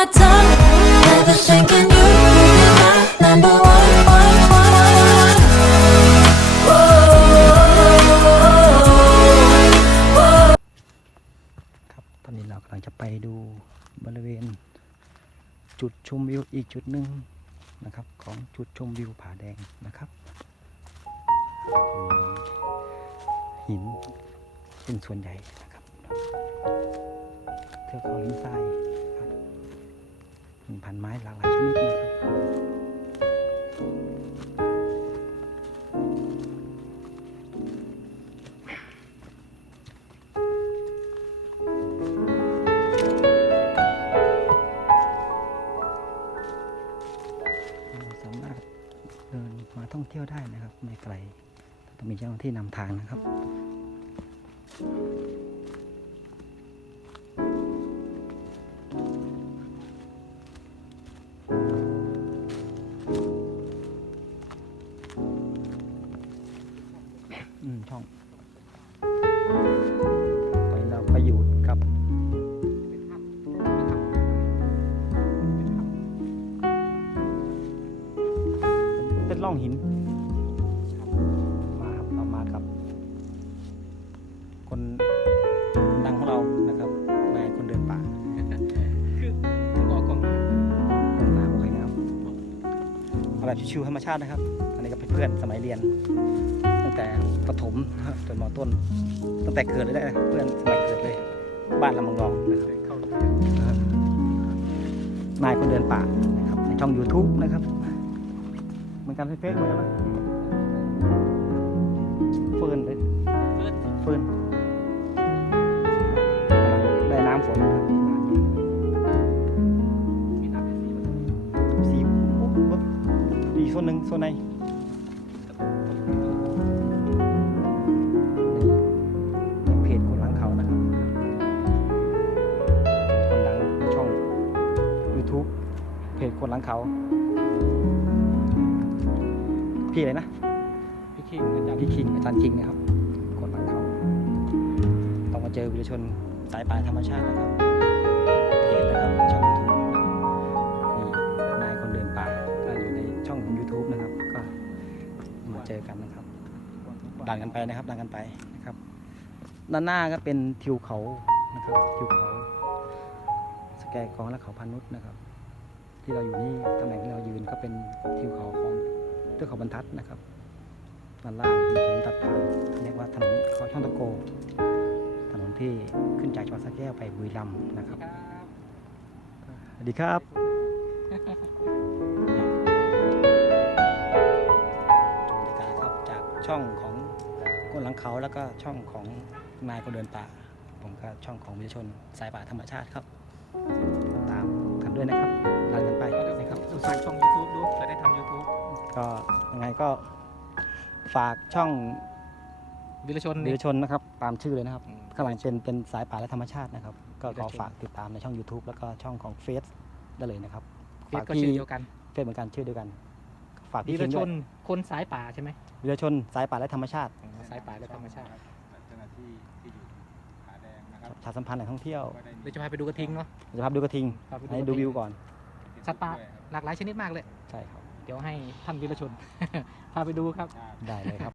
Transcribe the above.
my tongue. Never thinking you would be my number one, one, one, one. Whoa. ครับตอนนี้เรากำลังจะไปดูบริเวณ จุดชมวิวอีกจุดหนึ่งนะครับ ของจุดชมวิวผาแดงนะครับหินเป็นส่วนใหญ่นะครับเทือกเขาหินทราย พันไม้หลากหลายชนิดนะครับเราสามารถเดินมาท่องเที่ยวได้นะครับ ไม่ไกลต้องมีเจ้าหน้าที่นำทางนะครับ องหินมาครับเรามากับคนคนดังของเรานะครับนายคนเดินป่าคือคือบอกกองคนตาโอเคครับเอาแบบชิวๆธรรมชาตินะครับ อันนี้ก็เป็นเพื่อนสมัยเรียน ตั้งแต่ประถมนะครับจนมต้น ตั้งแต่เกิดเลยได้นะเพื่อนสมัยเกิดเลย บ้านลำมังรองนะครับเข้านายคนเดินป่านะครับในช่อง YouTube นะครับเห มือนกันเฟซเหมือนกันไหมเฟิร์นเลยเพื่อนเฟิร์นกำลังได้น้ำฝนนะครับมีน้ำเป็นสีแบบสีปุ๊บปุ๊บอีกโซนหนึ่งโซนในเพจคนหลังเขา นะครับคนดังช่อง YouTube เพจคนหลังเขาพี่อะไรนะ พี่คิงอาจารย์พี่คิงอาจารย์คิงนะครับคนหลังเขาต้องมาเจอวิรชนสายป่าธรรมชาตินะครับเพจนะครับช่อง YouTube นี่นายคนเดินป่าก็อยู่ในช่อง YouTube นะครับ ก็มาเจอกันนะครับดันกันไปนะครับดันกันไปนะครับ ด้านหน้าก็เป็นทิวเขานะครับทิวเขาสแกกองและเขาพานุษนะครับ ที่เราอยู่นี่ตำแหน่งที่เรายืนก็เป็นทิวเขาของเทือกเขาบรรทัดนะครับด้านล่างเป็นถนนตัดผ่านเรียกว่าถนนเขาช่องตะโก ถนนที่ขึ้นจากจังหวัดสระแก้วไปบุรีรัมย์นะครับครับสวัสดีครับชมบรรยากาศครับจากช่องของก้นหลังเขาแล้วก็ช่องของนายคนเดินป่า ผมก็ช่องของวิทยชนสายป่าธรรมชาติครับ ตามกันด้วยนะครับดันกันไปก็ดูนะครับดูทางช่อง YouTube ดูเผื่อได้ทำ YouTube ก็ ยังไงก็ฝากช่องวิรชนวินี่ทยชนนะครับตามชื่อเลยนะครับอืมข้างหลังเป็นเป็นสายป่าและธรรมชาตินะครับ ก็วิทขยอชนฝากติดตามในช่อง YouTube แล้วก็ช่องของเฟซได้เลยนะครับเฟซก็ชื่อเดียวกันเฟซเหมือนกันชื่อเดียวกัน ฝากวิพี่รคิงชด้วยนคนสายป่าใช่ไหมวิทยชนสายป่าและธรรมชาติอ๋อสายป่าและธรรมชาติเจ้าหน้าที่ที่อยู่ผาแดงนะครับประชาสัมพันธ์แหล่งท่องเที่ยวก็ได้มีเดี๋ยวจะพาไปดูกระทิงเนาะเดี๋ยวจะพาไปดูกระทิงพาไปให้ดูวิวก่อน สัตว์ป่าหลากหลายชนิดมากเลย ใช่ครับ เดี๋ยวให้ท่านวิรชน พาไปดูครับ ได้เลยครับ